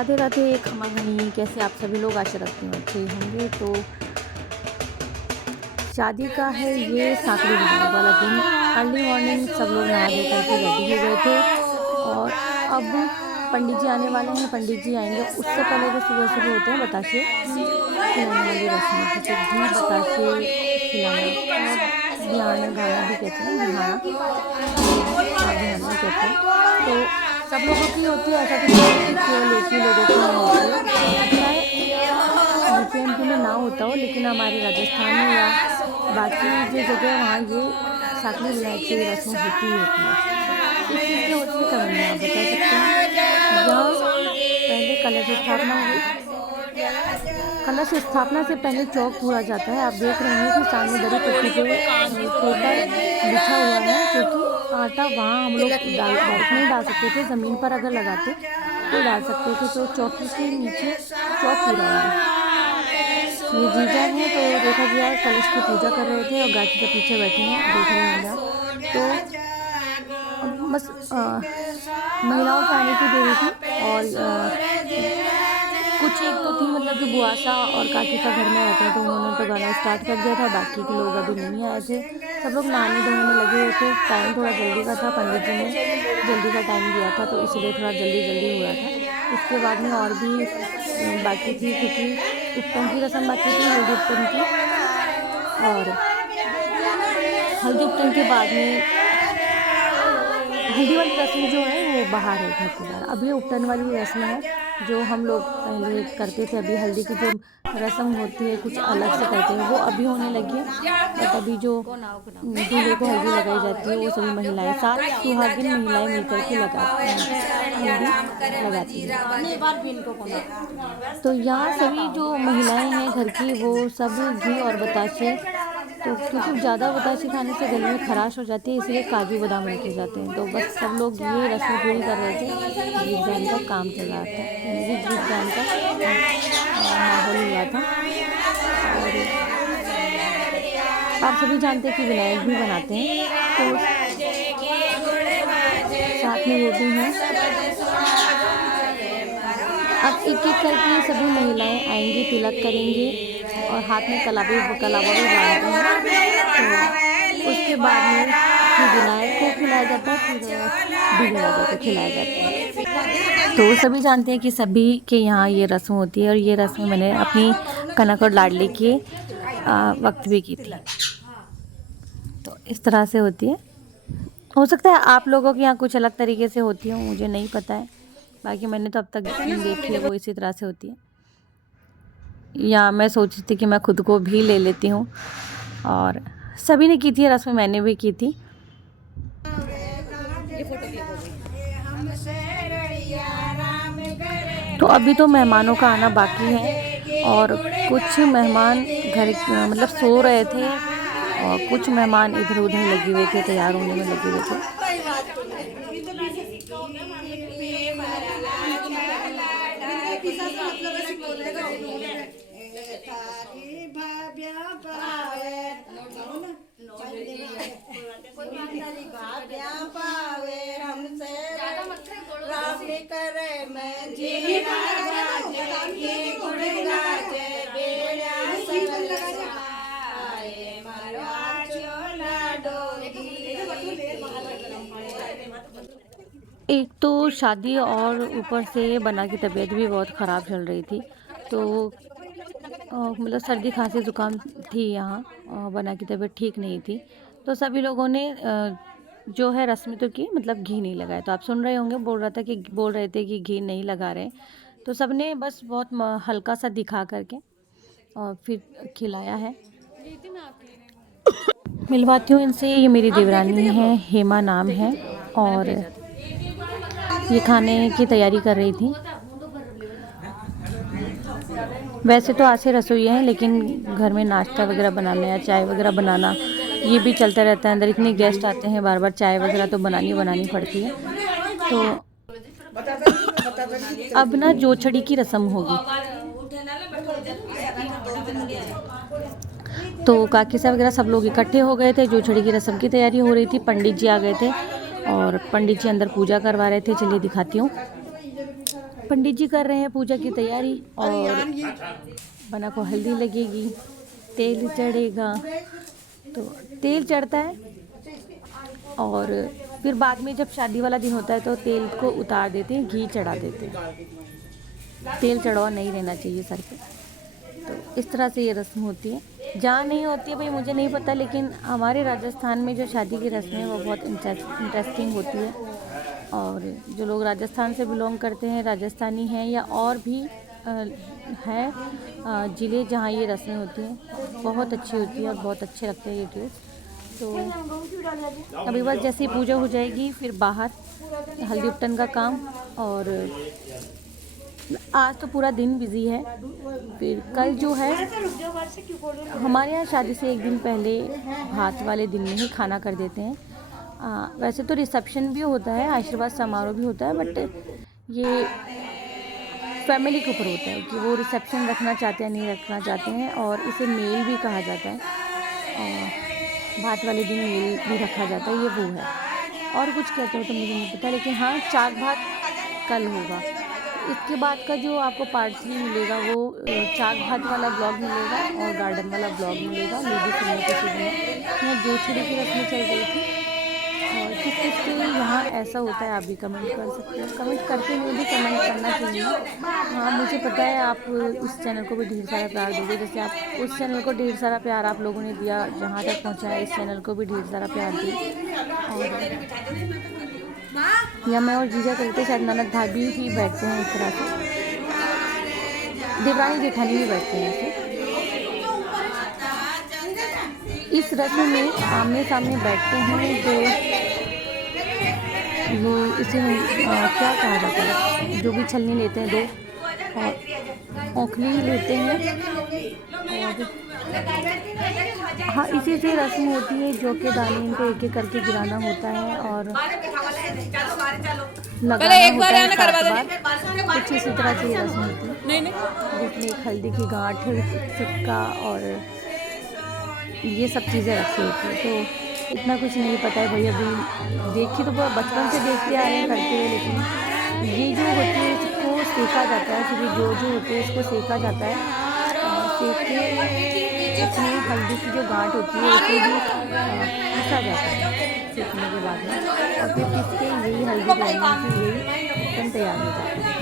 राधे राधे खमा घनी, कैसे आप सभी लोग? आशा रखती हूँ अच्छे होंगे। तो शादी का है ये साकरी बनाने वाला दिन। अर्ली मॉर्निंग सब लोग नहा धो करके रेडी हो गए थे और अब पंडित जी आने वाले हैं। पंडित जी आएंगे उससे पहले जो सुबह सुबह होते हैं बताशे खिलाने वाली रस्म, जिसे घी बताशे खिलाना और बिहाना गाना भी कहते हैं। बिहाना बिहाना कहते हैं। तो सब लोगों की होती है, ऐसा कुछ नहीं है कि केवल एक ही लोगों की नहीं होती है। चाहे यूपी एमपी में ना होता हो, लेकिन हमारे राजस्थान में या बाकी जो जगह है वहाँ ये साकरी बुलाने की रस्म होती ही होती है। किस चीज़ की होती है कमेंट में आप बता सकते हैं। यहाँ पहले कलश स्थापना हुई। कलश स्थापना से पहले चौक पूरा जाता है। आप देख रहे हैं कि सामने दरी पट्टी पे पेपर बिछा हुआ है, क्योंकि आटा वहाँ हम लोग डायरेक्ट नहीं डाल सकते थे। ज़मीन पर अगर लगाते तो डाल सकते थे। तो चौकी के नीचे चौक पूरा हुआ। ये जीजा हैं, तो देखा गया कलश की पूजा कर रहे थे और गाची के पीछे बैठे हैं, देख रहे होंगे आप। तो बस महिलाओं के आने की देरी थी और कुछ एक तो थी, मतलब जो बुआसा और काकी का घर में रहते हैं, तो उन्होंने तो गाना स्टार्ट कर दिया था। बाकी के लोग अभी नहीं आए थे। सब लोग नहाने धोने में लगे हुए थे। टाइम थोड़ा जल्दी का था, पंडित जी ने जल्दी का टाइम दिया था, तो इसलिए थोड़ा जल्दी हुआ था। इसके बाद में और भी बाकी थी, क्योंकि उपटन की रस्म बाकी थी, हल्दी उपटन की। और हल्दी उपटन के बाद में हल्दी वाली रस्म जो है वो बाहर है घर के बाहर। अभी उपटन वाली रस्म है जो हम लोग पहले करते थे। अभी हल्दी की जो रस्म होती है कुछ अलग से करते हैं, वो अभी होने लगी है। बट अभी जो दूल्हे को हल्दी लगाई जाती है वो सभी महिलाएं, 7 सुहागिन महिलाएं मिलकर के हल्दी लगाती हैं। तो यहाँ सभी जो महिलाएं हैं घर की, वो सब घी और बताशे, तो क्योंकि ज़्यादा बताशे खाने से गले में खराश हो जाती है, इसलिए काजू बादाम रखे जाते हैं। तो बस सब लोग ये रस्म पूरी कर रहे थे। गीत गान का काम चल रहा था, यानी कि गीत गान का माहौल हुआ था। और आप सभी जानते हैं कि विनायक भी बनाते हैं, तो साथ में वो भी हैं। अब एक एक करके सभी महिलाएं आएंगी, तिलक करेंगी और हाथ में कलावा भी बांधते हैं। तो उसके बाद में फिर विनायक को खिलाया जाता है, फिर दूल्हे राजा को खिलाया जाता है। तो सभी जानते हैं कि सभी के यहाँ ये रस्म होती है, और ये रस्म मैंने अपनी कनक और लाडली के वक्त भी की थी। तो इस तरह से होती है। हो सकता है आप लोगों के यहाँ कुछ अलग तरीके से होती हो, मुझे नहीं पता है। बाकी मैंने तो अब तक देखी है वो इसी तरह से होती है। या मैं सोची थी कि मैं खुद को भी ले लेती हूँ, और सभी ने की थी रस्म, मैंने भी की थी। तो अभी तो मेहमानों का आना बाकी है, और कुछ मेहमान घर मतलब सो रहे थे और कुछ मेहमान इधर उधर लगे हुए थे, तैयार होने में लगे हुए थे। एक तो शादी और ऊपर से बना की तबीयत भी बहुत ख़राब चल रही थी, तो मतलब सर्दी खांसी ज़ुकाम थी यहाँ, बना की तबीयत ठीक नहीं थी। तो सभी लोगों ने जो है रस्म तो की, मतलब घी नहीं लगाया। तो आप सुन रहे होंगे, बोल रहे थे कि घी नहीं लगा रहे। तो सबने बस बहुत हल्का सा दिखा करके और फिर खिलाया है। मिलवाती हूँ इनसे, ये मेरी देवरानी है, हेमा नाम है, और ये खाने की तैयारी कर रही थी। वैसे तो आज से रसोई है, लेकिन घर में नाश्ता वगैरह बनाना या चाय वगैरह बनाना ये भी चलता रहता है। अंदर इतने गेस्ट आते हैं, बार बार चाय वगैरह तो बनानी पड़ती है। तो अब ना जोछड़ी की रस्म होगी। तो काकी साहब वगैरह सब लोग इकट्ठे हो गए थे, जोछड़ी की रस्म की तैयारी हो रही थी। पंडित जी आ गए थे और पंडित जी अंदर पूजा करवा रहे थे। चलिए दिखाती हूँ। पंडित जी कर रहे हैं पूजा की तैयारी और बना को हल्दी लगेगी, तेल चढ़ेगा। तो तेल चढ़ता है और फिर बाद में जब शादी वाला दिन होता है तो तेल को उतार देते हैं, घी चढ़ा देते हैं। तेल चढ़ावा नहीं रहना चाहिए सर पे। तो इस तरह से ये रस्म होती है। जहाँ नहीं होती है भाई मुझे नहीं पता, लेकिन हमारे राजस्थान में जो शादी की रस्में हैं वो बहुत इंटरेस्टिंग होती है। और जो लोग राजस्थान से बिलोंग करते हैं, राजस्थानी हैं या और भी हैं ज़िले जहाँ ये रस्में होती हैं, बहुत अच्छी होती है और बहुत अच्छे लगते हैं ये ड्रेस। तो अभी बस जैसे ही पूजा हो जाएगी फिर बाहर हल्दी उपटन का काम। और आज तो पूरा दिन बिज़ी है। फिर कल जो है हमारे यहाँ शादी से एक दिन पहले भात वाले दिन में ही खाना कर देते हैं। वैसे तो रिसेप्शन भी होता है, आशीर्वाद समारोह भी होता है, बट ये फैमिली के ऊपर होता है कि वो रिसेप्शन रखना चाहते हैं नहीं रखना चाहते हैं। और इसे मेल भी कहा जाता है और भात वाले दिन मेल भी रखा जाता है, ये वो है। और कुछ कहते हो तो मुझे नहीं पता, लेकिन हाँ चाक भात कल होगा। इसके बाद का जो आपको पार्ट 3 मिलेगा वो चाक भात वाला ब्लॉग मिलेगा और गार्डन वाला ब्लॉग मिलेगा। लेडी फिल्म के शुरू में यहाँ जोछड़ी की रस्में चल रही थी। और किस किस के यहाँ ऐसा होता है आप भी कमेंट कर सकते हो। कमेंट करते हुए भी कमेंट करना चाहिए। हाँ मुझे पता है आप उस चैनल को भी ढेर सारा प्यार दोगे, जैसे आप उस चैनल को ढेर सारा प्यार आप लोगों ने दिया जहाँ तक पहुँचा है, इस चैनल को भी ढेर सारा प्यार दिया। और या मैं और जीजा करते शायद ननद भाभी भी बैठते हैं इस तरह से, देवरानी जेठानी भी बैठते हैं ऐसे। इस रस्म में आमने सामने बैठते हैं तो वो इसे क्या कहा जाता है, जो भी छलनी लेते हैं दो और औखली लेते हैं। और हाँ इसी से रस्म होती है जो कि दाने इनको एक एक करके गिराना होता है और लगाना होता है 7 बार। कुछ इसी तरह से रस्म होती है जिसमें एक हल्दी की गांठ, सिक्का और ये सब चीज़ें रखी होती है। तो इतना कुछ नहीं पता है भाई, अभी देखी तो बचपन से देखते आ रहे हैं करते हुए, लेकिन ये जो होती है इसको सेका जाता है। फिर जो होते हैं इसको सेका जाता है और सेक के इसमें हल्दी की जो गांठ होती है उसे भी पीसा जाता है सेकने के बाद में। और फिर पीस के यही हल्दी डालने की यही चिकन तैयार हो जाता है।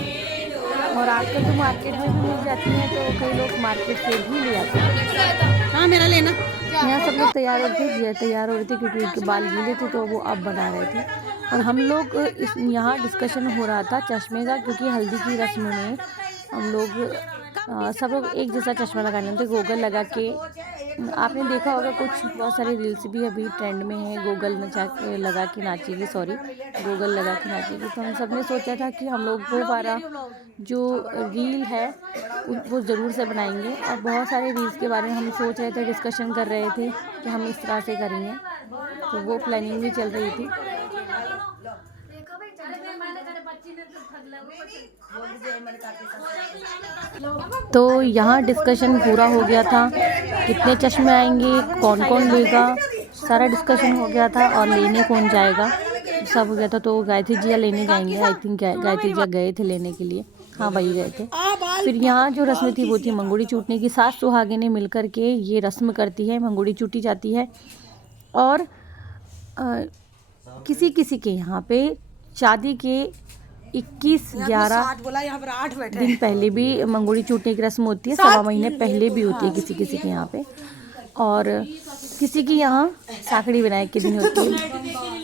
और आजकल तो मार्केट में भी मिल जाती हैं, तो कई लोग मार्केट से भी ले आते हैं। हाँ मेरा लेना। यहाँ सब लोग तैयार हो रहे थे क्योंकि उनके बाल गीले थे तो वो अब बना रहे थे। और हम लोग यहाँ डिस्कशन हो रहा था चश्मे का, क्योंकि हल्दी की रस्म में हम लोग सब लोग एक जैसा चश्मा लगा लेते, गोगल लगा के। आपने देखा होगा कुछ बहुत सारे रील्स भी अभी ट्रेंड में है, गोगल लगा के नाचेगी, गोगल लगा के नाचेगी। तो हम सब ने सोचा था कि हम लोग वो वाला जो रील है वो ज़रूर से बनाएंगे। और बहुत सारे रील्स के बारे में हम सोच रहे थे, डिस्कशन कर रहे थे कि हम इस तरह से करेंगे, तो वो प्लानिंग भी चल रही थी। तो यहाँ डिस्कशन पूरा हो गया था, कितने चश्मे आएंगे, कौन कौन लेगा, सारा डिस्कशन हो गया था। और लेने कौन जाएगा सब हो गया था। तो गायत्री जिया लेने जाएंगे, आई थिंक गायत्री जिया गए थे लेने के लिए, हाँ वही गए थे। फिर यहाँ जो रस्म थी वो थी मंगोड़ी चूटने की। 7 सुहागिनें मिलकर के ये रस्म करती है, मंगोड़ी चूटी जाती है। और किसी किसी के यहाँ पे शादी के 21-11 दिन पहले भी मंगोड़ी चूटने की रस्म होती है, 1.25 महीने पहले भी होती है किसी किसी के यहाँ पे। और किसी की यहाँ साकड़ी विनायक के दिन होती है।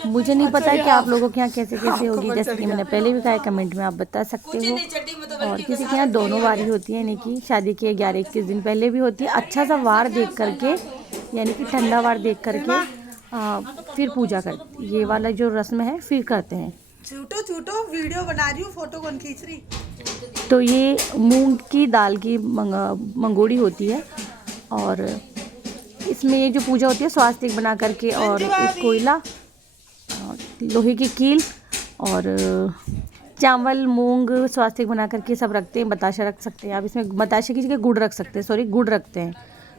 मुझे नहीं पता कि आप लोगों के यहाँ कैसे कैसे होगी, जैसे कि मैंने पहले भी कहा, कमेंट में आप बता सकते हो। और किसी के यहाँ दोनों बारी होती है, यानी कि शादी के 11-21 दिन पहले भी होती है। अच्छा सा वार देख करके, यानी कि ठंडा वार देख करके फिर पूजा करते, ये वाला जो रस्म है फिर करते हैं। छूटो वीडियो बना रही हूँ, फोटो कौन खींच रही। तो ये मूंग की दाल की मंगोड़ी होती है। और इसमें ये जो पूजा होती है स्वास्तिक बना करके, और एक कोयला, लोहे की कील और चावल मूंग स्वास्तिक बना करके सब रखते हैं। बताशा रख सकते हैं आप, इसमें बताशे की जगह गुड़ रख सकते हैं, गुड़ रखते हैं।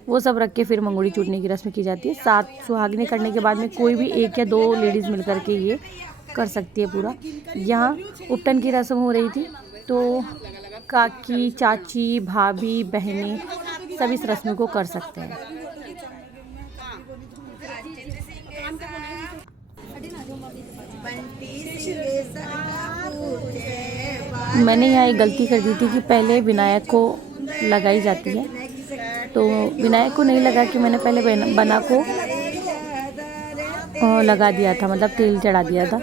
वो सब रख के फिर मंगोड़ी चूटने की रस्म की जाती है। 7 सुहागिनें करने के बाद में कोई भी 1 या 2 लेडीज़ मिल करके ये कर सकती है पूरा। यहाँ उपटन की रस्म हो रही थी तो काकी, चाची, भाभी, बहनें सब इस रस्म को कर सकते हैं। मैंने यहाँ एक गलती कर दी थी कि पहले विनायक को लगाई जाती है, तो विनायक को नहीं लगा कि मैंने पहले बना को लगा दिया था, मतलब तेल चढ़ा दिया था।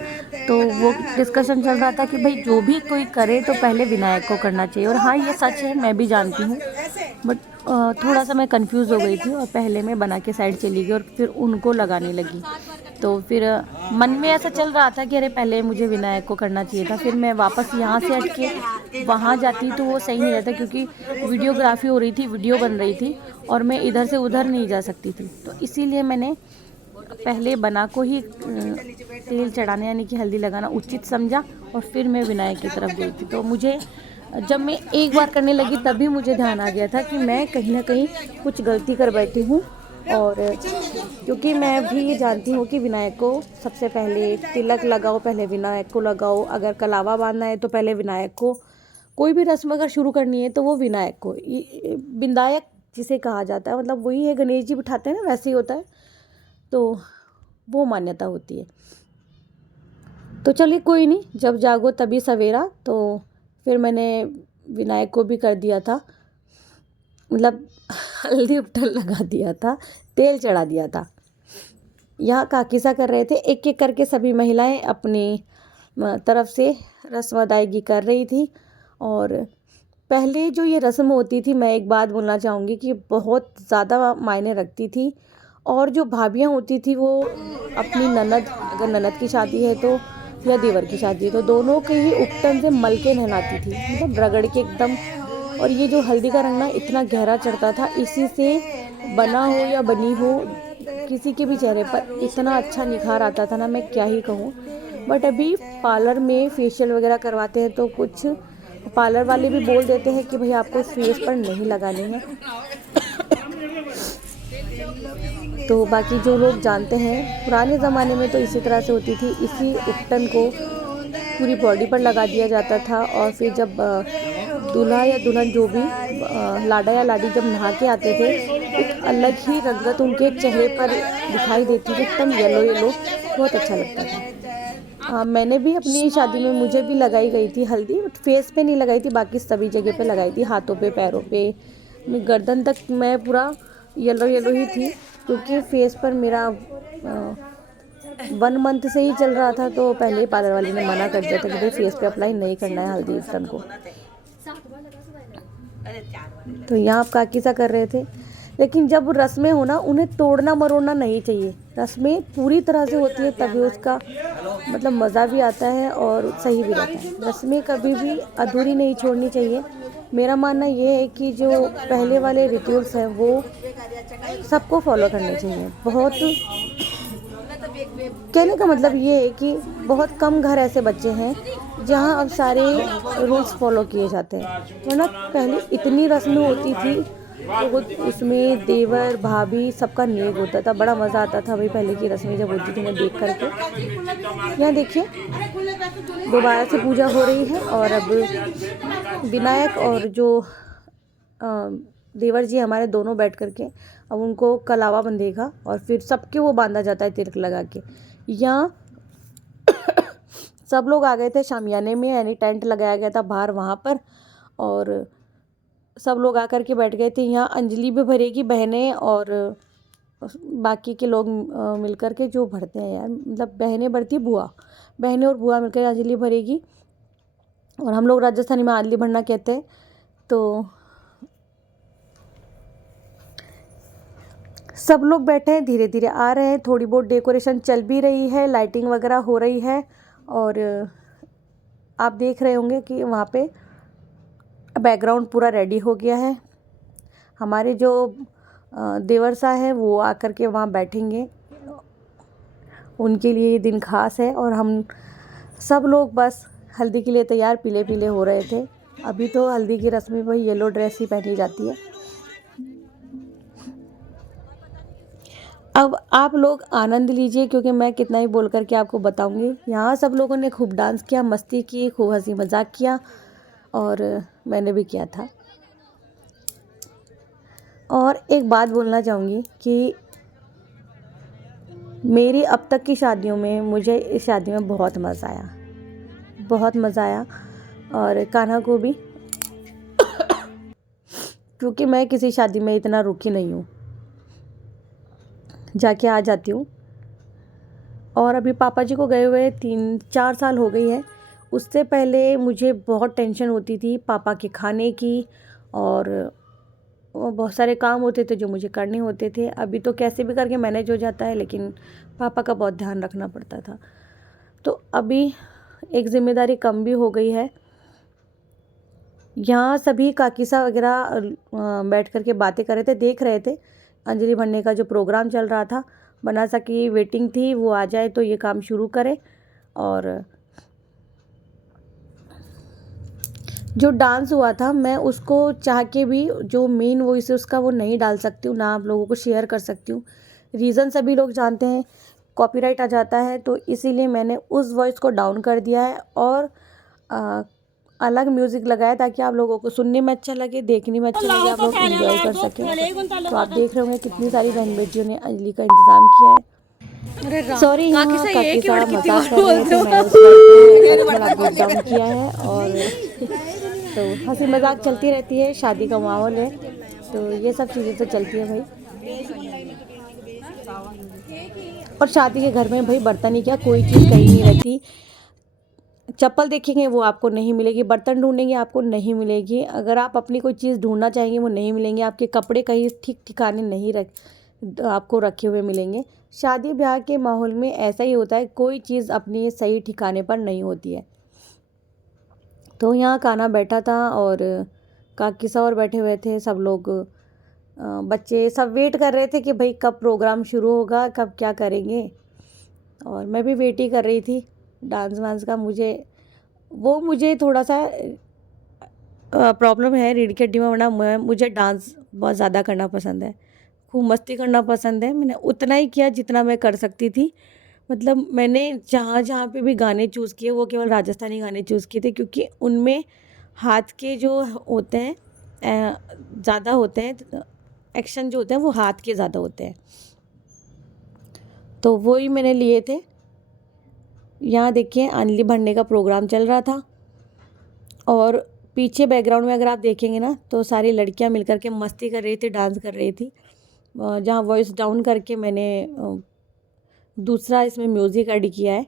तो वो डिस्कशन चल रहा था कि भाई जो भी कोई करे तो पहले विनायक को करना चाहिए। और हाँ, ये सच है, मैं भी जानती हूँ, बट थोड़ा सा मैं कंफ्यूज हो गई थी और पहले मैं बना के साइड चली गई और फिर उनको लगाने लगी। तो फिर मन में ऐसा चल रहा था कि अरे पहले मुझे विनायक को करना चाहिए था। फिर मैं वापस यहाँ से हट के वहाँ जाती तो वो सही नहीं रहता, क्योंकि वीडियोग्राफी हो रही थी, वीडियो बन रही थी और मैं इधर से उधर नहीं जा सकती थी। तो इसीलिए मैंने पहले बना को ही तेल चढ़ाने यानी कि हल्दी लगाना उचित समझा और फिर मैं विनायक की तरफ गई थी। तो मुझे जब मैं एक बार करने लगी तभी मुझे ध्यान आ गया था कि मैं कहीं ना कहीं कुछ गलती कर बैठी हूँ। और क्योंकि मैं भी जानती हूँ कि विनायक को सबसे पहले तिलक लगाओ, पहले विनायक को लगाओ। अगर कलावा बांधना है तो पहले विनायक को, कोई भी रस्म अगर शुरू करनी है तो वो विनायक को, विनायक जिसे कहा जाता है, मतलब वही है, गणेश जी बिठाते हैं ना, वैसे ही होता है। तो वो मान्यता होती है। तो चलिए कोई नहीं, जब जागो तभी सवेरा। तो फिर मैंने विनायक को भी कर दिया था, मतलब हल्दी उपटन लगा दिया था, तेल चढ़ा दिया था। यहाँ काकीसा कर रहे थे, एक एक करके सभी महिलाएं अपनी तरफ से रस्म अदायगी कर रही थी। और पहले जो ये रस्म होती थी, मैं एक बात बोलना चाहूँगी कि बहुत ज़्यादा मायने रखती थी। और जो भाभियाँ होती थी वो अपनी ननद, अगर ननद की शादी है तो या देवर की शादी है तो दोनों के ही उपटन से मल के नहलाती थी, मतलब रगड़ के एकदम। और ये जो हल्दी का रंग ना इतना गहरा चढ़ता था, इसी से बना हो या बनी हो किसी के भी चेहरे पर इतना अच्छा निखार आता था ना, मैं क्या ही कहूँ। बट अभी पार्लर में फेशियल वगैरह करवाते हैं तो कुछ पार्लर वाले भी बोल देते हैं कि भाई आपको फेस पर नहीं लगाने हैं। तो बाकी जो लोग जानते हैं, पुराने ज़माने में तो इसी तरह से होती थी, इसी उपटन को पूरी बॉडी पर लगा दिया जाता था। और फिर जब दूल्हा या दुल्हन जो भी लाडा या लाडी जब नहा के आते थे, एक अलग ही रंगत उनके चेहरे पर दिखाई देती थी, एकदम येलो येलो, बहुत अच्छा लगता था। मैंने भी अपनी शादी में मुझे भी लगाई गई थी हल्दी, बट फेस पे नहीं लगाई थी, बाकी सभी जगह पे लगाई थी, हाथों पे, पैरों पे, गर्दन तक मैं पूरा येलो येलो ही थी। क्योंकि फेस पर मेरा 1 मंथ से ही चल रहा था, तो पहले ही पार्लर वाले ने मना कर दिया था कि भाई फेस पे अप्लाई नहीं करना है हल्दी उपटन को। तो यहाँ आप काकीसा कर रहे थे। लेकिन जब रस्में हो ना, उन्हें तोड़ना मरोड़ना नहीं चाहिए। रस्में पूरी तरह से होती है तभी उसका मतलब मज़ा भी आता है और सही भी रहता है। रस्में कभी भी अधूरी नहीं छोड़नी चाहिए। मेरा मानना ये है कि जो पहले वाले रिचुअल्स हैं वो सबको फॉलो करने चाहिए। बहुत कहने का मतलब ये है कि बहुत कम घर ऐसे बच्चे हैं जहाँ अब सारे रूल्स फॉलो किए जाते हैं। वरना पहले इतनी रस्में होती थी, तो उसमें देवर भाभी सबका नेक होता था, बड़ा मज़ा आता था भाई पहले की रस्में जब होती थी, मैं देख करके। यहाँ देखिए दोबारा से पूजा हो रही है और अब विनायक और जो देवर जी हमारे दोनों बैठ करके अब उनको कलावा बंधेगा और फिर सबके वो बांधा जाता है तिलक लगा के। यहाँ सब लोग आ गए थे शामियाने में, यानी टेंट लगाया गया था बाहर वहाँ पर, और सब लोग आकर के बैठ गए थे। यहाँ अंजलि भी भरेगी बहनें और बाकी के लोग मिलकर के जो भरते हैं यार, मतलब बहनें भरती है, बुआ, बहनें और बुआ मिलकर अंजलि भरेगी, और हम लोग राजस्थानी में आंजलि भरना कहते हैं। तो सब लोग बैठे हैं, धीरे धीरे आ रहे हैं, थोड़ी बहुत डेकोरेशन चल भी रही है, लाइटिंग वगैरह हो रही है। और आप देख रहे होंगे कि वहाँ पे बैकग्राउंड पूरा रेडी हो गया है। हमारे जो देवर साहब हैं वो आकर के वहाँ बैठेंगे, उनके लिए ये दिन खास है। और हम सब लोग बस हल्दी के लिए तैयार पीले पीले हो रहे थे। अभी तो हल्दी की रस्म में वही येलो ड्रेस ही पहनी जाती है। अब आप लोग आनंद लीजिए, क्योंकि मैं कितना ही बोल करके आपको बताऊंगी। यहाँ सब लोगों ने खूब डांस किया, मस्ती की, खूब हंसी मजाक किया, और मैंने भी किया था। और एक बात बोलना चाहूँगी कि मेरी अब तक की शादियों में मुझे इस शादी में बहुत मज़ा आया, बहुत मज़ा आया, और कान्हा को भी, क्योंकि मैं किसी शादी में इतना रुकी नहीं हूँ, जाके आ जाती हूँ। और अभी पापा जी को गए हुए 3-4 साल हो गई है। उससे पहले मुझे बहुत टेंशन होती थी पापा के खाने की, और बहुत सारे काम होते थे जो मुझे करने होते थे। अभी तो कैसे भी करके मैनेज हो जाता है, लेकिन पापा का बहुत ध्यान रखना पड़ता था। तो अभी एक जिम्मेदारी कम भी हो गई है। यहाँ सभी काकीसा वगैरह बैठ कर के बातें कर रहे थे, देख रहे थे अंजलि भरने का जो प्रोग्राम चल रहा था। बनासा की वेटिंग थी, वो आ जाए तो ये काम शुरू करे। और जो डांस हुआ था, मैं उसको चाह के भी जो मेन वॉइस है उसका वो नहीं डाल सकती हूँ, ना आप लोगों को शेयर कर सकती हूँ। रीज़न सभी लोग जानते हैं, कॉपीराइट आ जाता है, तो इसीलिए मैंने उस वॉइस को डाउन कर दिया है और अलग म्यूज़िक लगाया, ताकि आप लोगों को सुनने में अच्छा लगे, देखने में अच्छा लगे, आप लोग एंजॉय कर सकें। तो आप देख रहे होंगे कितनी सारी बहन बेटियों ने अंजलि का इंतज़ाम किया है। सॉरी, यहाँ काकी साहब मजाक कर रहे थे, मैंने उस वक्त थोड़ा ब्रेक डाउन किया है। और तो हंसी मजाक चलती रहती है, शादी का माहौल है, तो ये सब चीज़ें तो चलती है भाई। और शादी के घर में भाई बर्तन ही क्या, कोई चीज़ कहीं नहीं रहती। चप्पल देखेंगे वो आपको नहीं मिलेगी, बर्तन ढूंढेंगे आपको नहीं मिलेगी, अगर आप अपनी कोई चीज़ ढूंढना चाहेंगे वो नहीं मिलेंगे, आपके कपड़े कहीं ठीक ठिकाने नहीं आपको रखे हुए मिलेंगे। शादी ब्याह के माहौल में ऐसा ही होता है, कोई चीज़ अपनी सही ठिकाने पर नहीं होती है। तो यहाँ कान्हा बैठा था और काकी साहब और बैठे हुए थे, सब लोग बच्चे सब वेट कर रहे थे कि भाई कब प्रोग्राम शुरू होगा, कब क्या करेंगे। और मैं भी वेट ही कर रही थी डांस वांस का। मुझे थोड़ा सा प्रॉब्लम है रीढ़ की हड्डी में, वरना मुझे डांस बहुत ज़्यादा करना पसंद है, खूब मस्ती करना पसंद है। मैंने उतना ही किया जितना मैं कर सकती थी। मतलब मैंने जहाँ जहाँ पे भी गाने चूज़ किए वो केवल राजस्थानी गाने चूज़ किए थे, क्योंकि उनमें हाथ के जो होते हैं ज़्यादा होते हैं, एक्शन जो होते हैं वो हाथ के ज़्यादा होते हैं, तो वो ही मैंने लिए थे। यहाँ देखिए अंजलि भरने का प्रोग्राम चल रहा था, और पीछे बैकग्राउंड में अगर आप देखेंगे ना, तो सारी लड़कियाँ मिलकर के मस्ती कर रही थी, डांस कर रही थी। जहाँ वॉइस डाउन करके मैंने दूसरा इसमें म्यूज़िक ऐड किया है।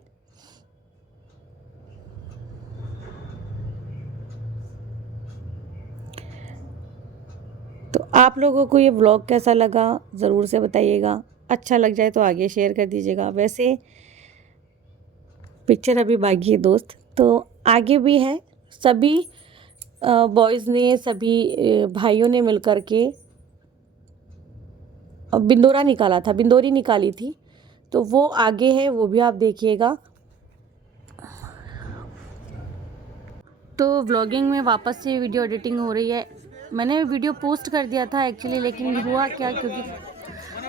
तो आप लोगों को ये व्लॉग कैसा लगा ज़रूर से बताइएगा, अच्छा लग जाए तो आगे शेयर कर दीजिएगा। वैसे पिक्चर अभी बाकी है दोस्त, तो आगे भी है। सभी बॉयज़ ने, सभी भाइयों ने मिलकर के बिंदोरा निकाला था, बिंदोरी निकाली थी, तो वो आगे है, वो भी आप देखिएगा। तो व्लॉगिंग में वापस से वीडियो एडिटिंग हो रही है। मैंने वीडियो पोस्ट कर दिया था एक्चुअली, लेकिन हुआ क्या, क्योंकि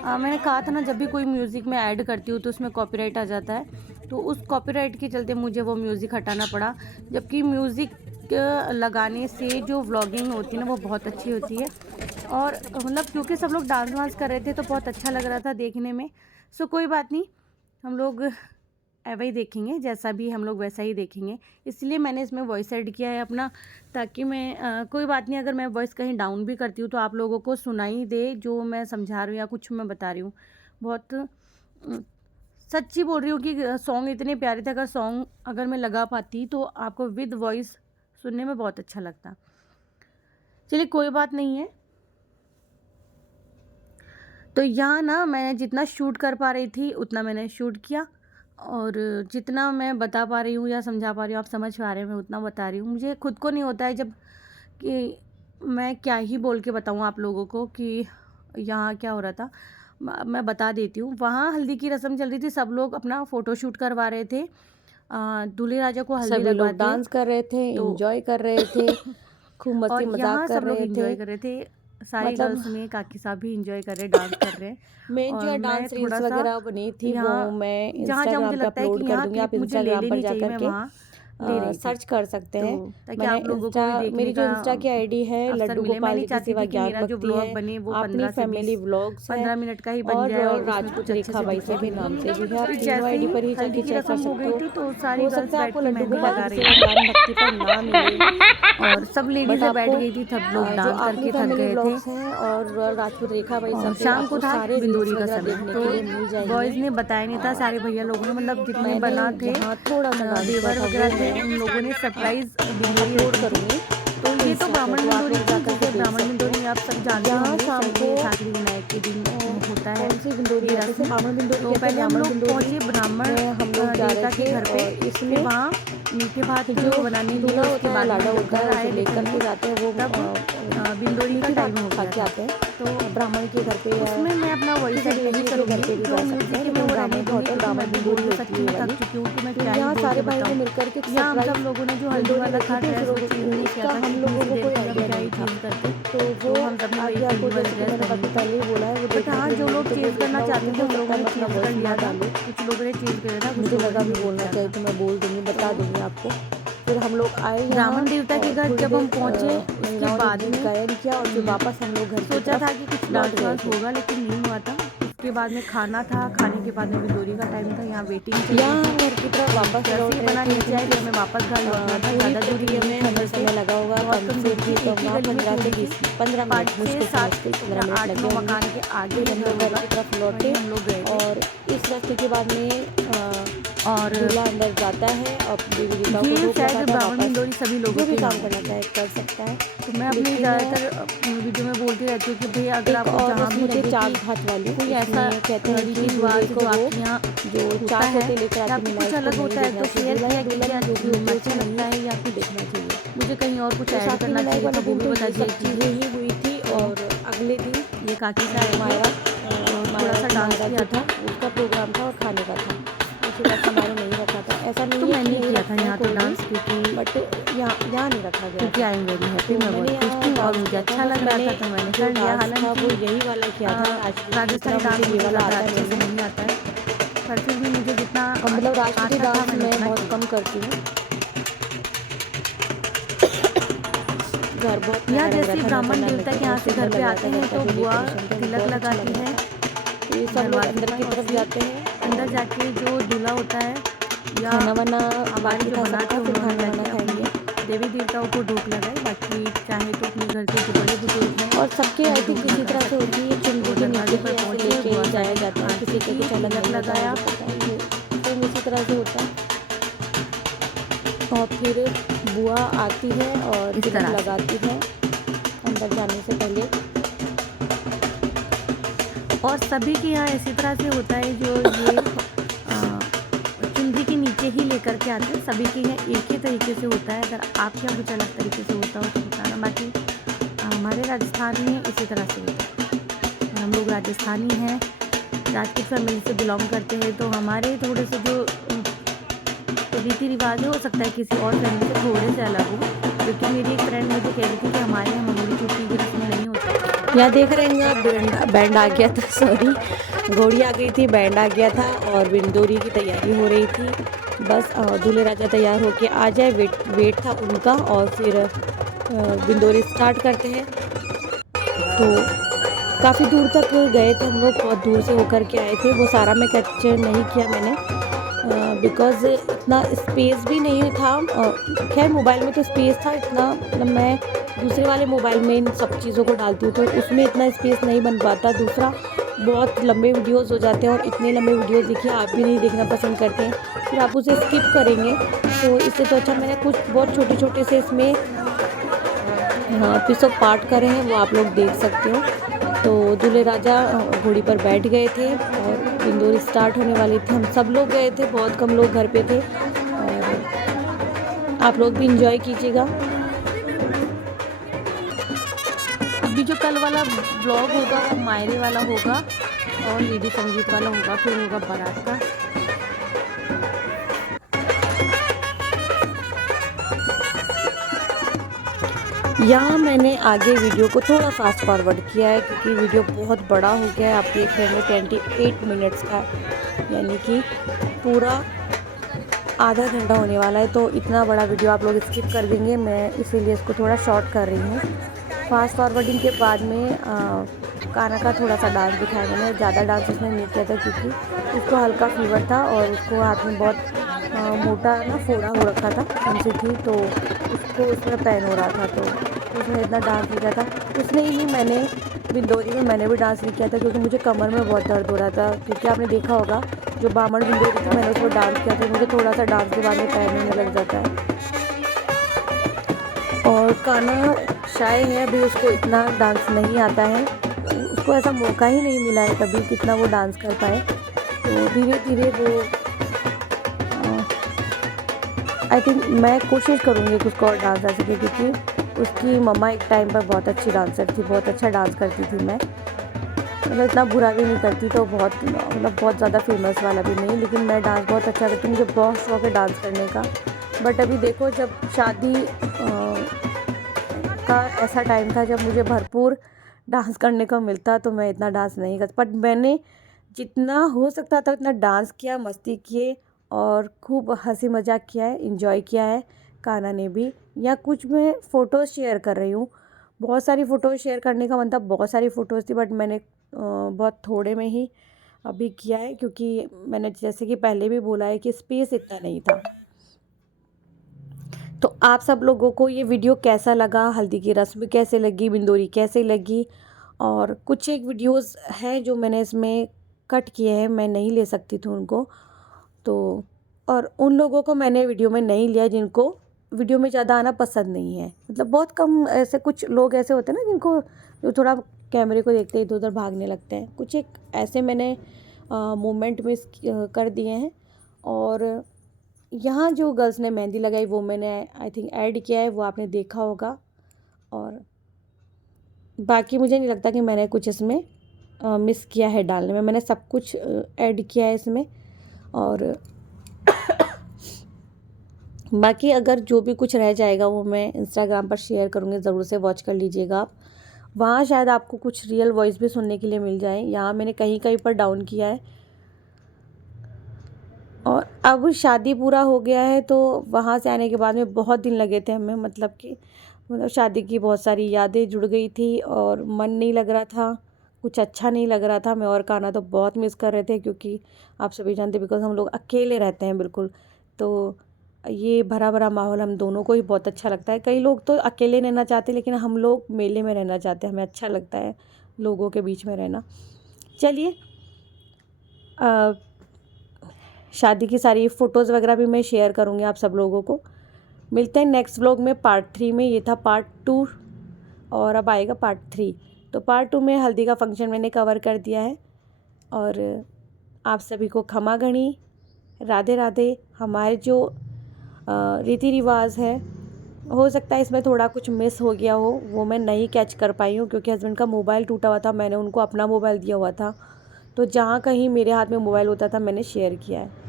मैंने कहा था ना जब भी कोई म्यूज़िक में ऐड करती हूँ तो उसमें कॉपीराइट आ जाता है, तो उस कॉपीराइट के चलते मुझे वो म्यूज़िक हटाना पड़ा। जबकि म्यूज़िक लगाने से जो व्लॉगिंग होती है ना वो बहुत अच्छी होती है। और मतलब क्योंकि सब लोग डांस वांस कर रहे थे तो बहुत अच्छा लग रहा था देखने में। सो कोई बात नहीं, हम लोग वही देखेंगे, जैसा भी हम लोग वैसा ही देखेंगे। इसलिए मैंने इसमें वॉइस ऐड किया है अपना, ताकि मैं कोई बात नहीं, अगर मैं वॉइस कहीं डाउन भी करती हूँ तो आप लोगों को सुनाई दे जो मैं समझा रही हूँ या कुछ मैं बता रही हूँ। बहुत सच्ची बोल रही हूँ कि सॉन्ग इतने प्यारे थे, अगर मैं लगा पाती तो आपको विद वॉइस सुनने में बहुत अच्छा लगता। चलिए कोई बात नहीं है। तो यहाँ ना मैं जितना शूट कर पा रही थी उतना मैंने शूट किया, और जितना मैं बता पा रही हूँ या समझा पा रही हूँ, आप समझ पा रहे हैं, मैं उतना बता रही हूँ। मुझे खुद को नहीं होता है जब कि मैं क्या ही बोल के बताऊँ आप लोगों को कि यहाँ क्या हो रहा था। मैं बता देती हूँ। वहाँ हल्दी की रस्म चल रही थी, सब लोग अपना फ़ोटोशूट करवा रहे थे, दूल्हे राजा को हल्दी सभी लगवा लोग डांस कर रहे थे, तो एंजॉय कर रहे थे, खूब मस्ती और मजाक यहाँ कर सब लोग रहे एंजॉय थे। कर रहे थे। सारी मतलब गर्ल्स ने काकी साहब भी इंजॉय कर रहे, डांस कर रहे हैं। मेन और जो है मैं डांस रील्स थोड़ा सा वगैरह बनी थी वो यहाँ मैं जहाँ जहाँ मुझे इंस्टाग्राम पे लगता है कि अपलोड कर यहाँ दूंगी, आप क्लिप मुझे ले इंस्टाग्राम पर लेनी जा चाहिए, मैं करके वहाँ ले रही थी। सर्च कर सकते तो हैं। ताकि मैंने आप लोगों को इंस्टा भी देखने मेरी जो का इंस्टा की आईडी है अवसर लड्डू मिले। मैं गोपाल नहीं की चाहती सेवा थी कि ज्ञान मेरा जो भक्ति ब्लॉग है, बने वो अपनी 15 से 20 फैमिली व्लॉग्स है 15 मिनट का ही बन और जाए और उसमें राजपूत कुछ अच्छे रेखा से बाई दिखे। से भी नाम से भी है। आप फिर तीनों जैसे आईडी ही पर ही हल्दी जाके की चेक कर रस्म हो सकते गई हो। थी तो सारी हो गर्ल्स सकता है बैठ आपको के लड्डू मेहंदी गोपाल लगा की रही सेवा थी ज्ञान भक्ति पर ना मिले और सब बट लेडीजें बैठ आपको गई थी, सब लोग जो डांस अपनी करके थक फैमिली गए थे। व्लॉग्स हैं और राजपूत रेखा बाई और सब पे शाम को आपको था सारे रील्स बिंदोरी का वगैरह समय, देखने तो के लिए मिल बॉयज़ जाएंगे। ने बताया नहीं था, सारे भैया लोगों ने मतलब जितने मैंने बना थे जहाँ थोड़ा सा डांस किया देवर था वगैरह थे वो उन लोगों ने मैं सरप्राइज बिंदोरी अपलोड रखी थी। करूँगी तो ये तो इंस्टा पे, ब्राह्मण तो आप बिंदोरी लोग थी, जाकर के जैसे देख ब्राह्मण सकते बिंदोरी आप सब हो। जानते यहाँ होंगे, शाम शायद को ये सातवीं विनायक के दिन होता है कौन सी बिंदोरी ये रहते थे, रस्म। ब्राह्मण बिंदोरी तो कहते हैं, पहले हम ब्राह्मण लोग बिंदोरी पहुँचे ब्राह्मण में हम लोग जा देवता रहे के थे घर पे, और फिर इसमें वहाँ मीठे भात जो बनाने दिए, दूल्हा उसके होता है बाद लाडा में जब होता घर है आए उसे लेकर देखने के जाते हैं वो तब बिंदोरी का मीठी टाइम भात हो खा गया के था। आते हैं तो ब्राह्मण के घर पे या उसमें मैं अपना वॉइस किसी सेट नहीं दूसरे के घर करूँगी, पे भी जो जा सकते म्यूजिक हैं, है मैं लेकिन वो रहने ब्राह्मण का दूँगी होता है, क्योंकि मैं ब्राह्मण भी बोल बिंदोरी के होती सच्ची है में थक वाली। चुकी हूँ कि मैं तो क्या ही यहाँ बोल सारे के भाइयों ने बताऊँ। मिलकर के यहाँ हम सब सरप्राइज लोगों ने जो हल्दी बिंदोरी वाला रखी था थी, ड्रेस वो चेंज नहीं किया उसका था हम क्योंकि लोगों इसी को देर कोई के हम आइडिया क्या ही नहीं था। चेंज करते। तो तो वो हम सब ने वही आगे हल्दी आपको वाली जैसे कि ड्रेस मैंने पहनी काफ़ी थी। पहले ही बोला है वो बट देखने हाँ के लिए जो मिली, लोग तो वो चेंज करना देखना चाहते थे हो उन सकता लोगों है ने मैं अपना चेंज कर वॉइस लिया ना था, डालूँ, कुछ लोगों ने चेंज कर लिया था, कुछ मुझे लोगों लगा ने भी नहीं बोलना किया चाहिए था। तो मैं बोल दूंगी, बता दूंगी आपको। फिर हम लोग आए यहाँ ब्राह्मण देवता के और घर थोड़ी जब हम देर पहुँचे उसके महिलाओं ने बाद गीत में गायन किया और फिर वापस हम लोग घर की सोचा था तरफ कि कुछ लौट डांस गए वांस थे। होगा लेकिन नहीं हुआ था। उसके बाद में खाना था, खाने के बाद में बिंदोरी का टाइम था, यहाँ वेटिंग चल यहाँ रही हम थी। घर की तरफ वापस जैसे लौट ही रहे बना थे नीचे आए क्योंकि तो हमें वापस घर लौटना था, पूरी ज़्यादा दूरी प्रक्रिया नहीं में थी हमें घर से, समय लगा होगा बहुत कम कम से दूरी भी थी, कम एक ही वहाँ गली में 15 से थोड़ी 20 सी 15 5 मिनट से मुश्किल से 7 मुश्किल 15 मिनट 8 लगे 9 होंगे। मकान के आगे फिर ही हम घर लोग घर होगा, की तरफ लौटे वहीं हम लोग गए थे। और इस रास्ते के बाद में और दूल्हा अंदर जाता है और देवी देवता को ये भोग शायद लगाता है, ब्राह्मण बिंदोरी वापस सभी लोगों जो भी के काम यहाँ करना होती चाहे है। कर सकता है। तो मैं अपनी लेकिन ज़्यादातर वीडियो में बोलती रहती हूँ कि भैया अगर एक आपको और जहाँ रस्म भी होती है लगे चार कि घाट वाली, कोई ऐसा उसमें कहते हैं रीति कि रिवाज दूल्हे को जो वो आपके यहाँ जो होता चाक है होते लेकर या आके फिर मिला कुछ उसको अलग नहीं होता है देखना तो चाहिए, शेयर दूल्हा किया या कि दुल्हन क्या जो भी होती है अच्छा उसे लगता नहीं है या कुछ देखना चाहिए। मुझे कहीं और कुछ तो ऐड सातवीं करना विनायक चाहिए था, वाले वो दिन भी तो बता ये सब दीजिए। चीज़ें ही हुई थी और अगले दिन ये काकी सा आए मायरा थे, थोड़ा सा डांस मायरा किया जो था। था उसका प्रोग्राम था और खाने का था, उसी वक्त हमारे नहीं रखा था। ऐसा तो नहीं है कि मैंने नहीं किया रखता था है यहाँ तो कोई डांस भी, क्योंकि बट यहाँ नहीं रखा गया था। आई एम वेरी हैप्पी, तो मैं बहुत मैंने खुश यहाँ थी और डांस मुझे किया था, अच्छा बस लग रहा मैंने था तो मैंने जो कर लिया। डांस था वो हालांकि यही वाला किया था। राजस्थानी डांस मुझे ये मुझे वाला ज़्यादा आता अच्छे से नहीं है, नहीं आता है, पर फिर भी मुझे जितना मतलब राजपूती आता था डांस मैंने मैं उतना बहुत किया। कम करती हूँ। घर बहुत यहाँ प्यारा लग जैसे रहा था, ब्राह्मण नजर देवता लग के यहाँ से घर पे आते हैं तो बुआ तिलक बहुत अच्छा लगाती लग रहा है था। तो ये सब लोग अंदर की तरफ जाते हैं, अंदर जाके जो दूल्हा होता है या खाना वाना हमारे बाकी जो था बना सबका, के फिर उन्होंने खाना वाना जाके खाएंगे अपने देवी देवताओं को ढोक लगाए, बाकी चाहे तो अपने घर के जो बड़े बुजुर्ग हैं और सबके आई थिंक इसी तरह से होती है, चुनरी के नीचे ही ऐसे लेके जाया जाता है, किसी के कुछ अलग नहीं होता है, मुझे पता है ये सेम इसी तरह से होता है। और फिर बुआ आती है और इस तिलक तरह से। लगाती है अंदर जाने से पहले। और सभी के यहाँ इसी तरह से होता है, जो ये चुनरी के नीचे ही लेकर के आते हैं, सभी के यहाँ एक ही तरीके से होता है। अगर आपके यहाँ कुछ अलग तरीके से होता हो तो बताना, बाकी हमारे राजस्थान में इसी तरह से होता है। और हम लोग राजस्थानी हैं, राजपूत फैमिली से बिलोंग करते हैं, तो हमारे थोड़े से जो रीति रिवाज हो सकता है किसी और फैमिली से थोड़े से अलग हो, क्योंकि मेरी एक फ्रेंड मुझे कह रही थी कि हमारे यहाँ मंगोली चुटकी की रस्म नहीं होती। यहाँ देख रहे हैं आप बैंड आ गया था, सॉरी घोड़ी आ गई थी, बैंड आ गया था और बिंदोरी की तैयारी हो रही थी। बस दूल्हे राजा तैयार होके आ जाए, वेट था उनका और फिर बिंदोरी स्टार्ट करते हैं। तो काफ़ी दूर तक गए थे हम लोग, बहुत दूर से होकर के आए थे, वो सारा मैं कैप्चर नहीं किया मैंने बिकॉज़ इतना स्पेस भी नहीं था। खैर मोबाइल में तो स्पेस था इतना, मतलब मैं दूसरे वाले मोबाइल में इन सब चीज़ों को डालती हूँ तो उसमें इतना स्पेस नहीं बन पाता। दूसरा बहुत लंबे वीडियोस हो जाते हैं और इतने लंबे वीडियोस देखिए आप भी नहीं देखना पसंद करते हैं, फिर आप उसे स्किप करेंगे। तो इससे तो अच्छा मैंने कुछ बहुत छोटे छोटे से इसमें एपिसोड पार्ट करे हैं, वो आप लोग देख सकते हो। तो दूल्हे राजा घोड़ी पर बैठ गए थे और बिंदोरी स्टार्ट होने वाली थी। हम सब लोग गए थे, बहुत कम लोग घर पे थे और आप लोग भी इंजॉय कीजिएगा। अभी जो कल वाला ब्लॉग होगा वो मायरे वाला होगा और लेडी संगीत वाला होगा, फिर होगा बारात का। यहाँ मैंने आगे वीडियो को थोड़ा फास्ट फॉरवर्ड किया है क्योंकि वीडियो बहुत बड़ा हो गया है। आप देख रहे हैं 28 मिनट्स का, यानी कि पूरा आधा घंटा होने वाला है। तो इतना बड़ा वीडियो आप लोग स्किप कर देंगे, मैं इसीलिए इसको थोड़ा शॉर्ट कर रही हूँ। फास्ट फॉरवर्डिंग के बाद में काना का थोड़ा सा डांस दिखाया मैंने। ज़्यादा डांस उसने नहीं किया था क्योंकि उसको हल्का फीवर था और उसको हाथ में बहुत मोटा ना फोड़ा हो रखा था, खांसी थी, तो उसको उसमें पेन हो रहा था, तो उसने इतना डांस नहीं किया था। उसने ही नहीं, मैंने बिंदोरी में मैंने भी डांस नहीं किया था क्योंकि मुझे कमर में बहुत दर्द हो रहा था। क्योंकि आपने देखा होगा जो बामण बिंदोरी थी मैंने उसमें डांस किया था, मुझे थोड़ा सा डांस के बाद में पैन होने लग जाता है। और काना शाय है, अभी उसको इतना डांस नहीं आता है, उसको ऐसा मौका ही नहीं मिला है कभी कितना वो डांस कर पाए। तो धीरे धीरे वो आई थिंक मैं कोशिश करूँगी कि उसको और डांस आ सके, क्योंकि उसकी मम्मा एक टाइम पर बहुत अच्छी डांसर थी, बहुत अच्छा डांस करती थी। मैं मतलब इतना बुरा भी नहीं करती, तो बहुत मतलब बहुत ज़्यादा फेमस वाला भी नहीं, लेकिन मैं डांस बहुत अच्छा करती हूँ, मुझे बहुत शौक है डांस करने का। बट अभी देखो, जब शादी का ऐसा टाइम था जब मुझे भरपूर डांस करने को मिलता, तो मैं इतना डांस नहीं करती। बट मैंने जितना हो सकता था उतना डांस किया, मस्ती किए और खूब हंसी मजाक किया है, इंजॉय किया है। काना ने भी, या कुछ मैं फ़ोटोज़ शेयर कर रही हूँ, बहुत सारी फ़ोटोज़ शेयर करने का मन था, बहुत सारी फ़ोटोज़ थी, बट मैंने बहुत थोड़े में ही अभी किया है क्योंकि मैंने जैसे कि पहले भी बोला है कि स्पेस इतना नहीं था। तो आप सब लोगों को ये वीडियो कैसा लगा, हल्दी की रस्म कैसे लगी, बिंदोरी कैसे लगी, और कुछ एक वीडियोस हैं जो मैंने इसमें कट किए हैं, मैं नहीं ले सकती थी उनको, तो और उन लोगों को मैंने वीडियो में नहीं लिया जिनको वीडियो में ज़्यादा आना पसंद नहीं है। मतलब बहुत कम ऐसे कुछ लोग ऐसे होते हैं ना जिनको, जो थोड़ा कैमरे को देखते इधर उधर भागने लगते हैं, कुछ एक ऐसे मैंने मोमेंट मिस कर दिए हैं। और यहाँ जो गर्ल्स ने मेहंदी लगाई वो मैंने आई थिंक ऐड किया है, वो आपने देखा होगा। और बाकी मुझे नहीं लगता कि मैंने कुछ इसमें मिस किया है डालने में, मैंने सब कुछ ऐड किया है इसमें। और बाकी अगर जो भी कुछ रह जाएगा वो मैं इंस्टाग्राम पर शेयर करूँगी, ज़रूर से वॉच कर लीजिएगा आप। वहाँ शायद आपको कुछ रियल वॉइस भी सुनने के लिए मिल जाए, यहाँ मैंने कहीं कहीं पर डाउन किया है। और अब शादी पूरा हो गया है, तो वहाँ से आने के बाद में बहुत दिन लगे थे हमें, मतलब शादी की बहुत सारी यादें जुड़ गई थी और मन नहीं लग रहा था, कुछ अच्छा नहीं लग रहा था। मैं और काना तो बहुत मिस कर रहे थे क्योंकि आप सभी जानते, बिकॉज हम लोग अकेले रहते हैं बिल्कुल, तो ये भरा भरा माहौल हम दोनों को ही बहुत अच्छा लगता है। कई लोग तो अकेले रहना चाहते हैं, लेकिन हम लोग मेले में रहना चाहते हैं, हमें अच्छा लगता है लोगों के बीच में रहना। चलिए, शादी की सारी फ़ोटोज़ वगैरह भी मैं शेयर करूँगी आप सब लोगों को। मिलते हैं नेक्स्ट व्लॉग में, पार्ट 3 में। ये था पार्ट 2 और अब आएगा पार्ट 3। तो पार्ट 2 में हल्दी का फंक्शन मैंने कवर कर दिया है। और आप सभी को खमा गणी, राधे राधे। हमारे जो रीति रिवाज है, हो सकता है इसमें थोड़ा कुछ मिस हो गया हो, वो मैं नहीं कैच कर पाई हूँ क्योंकि हस्बैंड का मोबाइल टूटा हुआ था, मैंने उनको अपना मोबाइल दिया हुआ था, तो जहाँ कहीं मेरे हाथ में मोबाइल होता था मैंने शेयर किया है।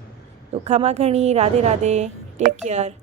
तो खमा खणी, राधे राधे, टेक केयर।